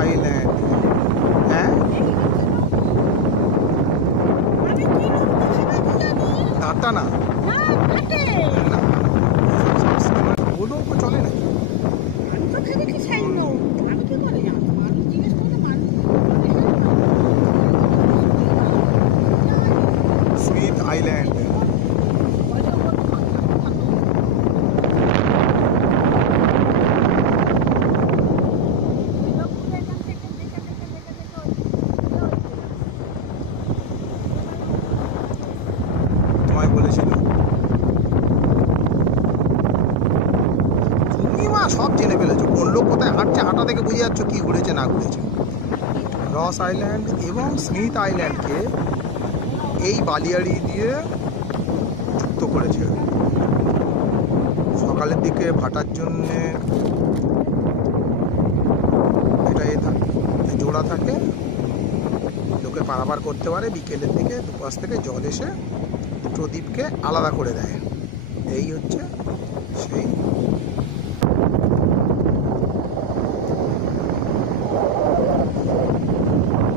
Island. হ্যাঁ, ঘাটটা না, ও নৌকো চলে না। Smith island. তোমায় বলেছিল তুমি মা সব জেনে ফেলেছো, কোন লোক কোথায় হাঁটছে, হাঁটা থেকে বুঝে যাচ্ছ কি ঘুরেছে না ঘুরেছে। রস আইল্যান্ড এবং স্মিথ আইল্যান্ডকে এই বালিয়াড়ি দিয়ে যুক্ত করেছে। সকালের দিকে ভাটার জন্যে এটা জোড়া থাকে, লোকে পারাপার করতে পারে। বিকেলের দিকে দুপাশ থেকে জল এসে দুটো দ্বীপকে আলাদা করে দেয়। এই হচ্ছে সেই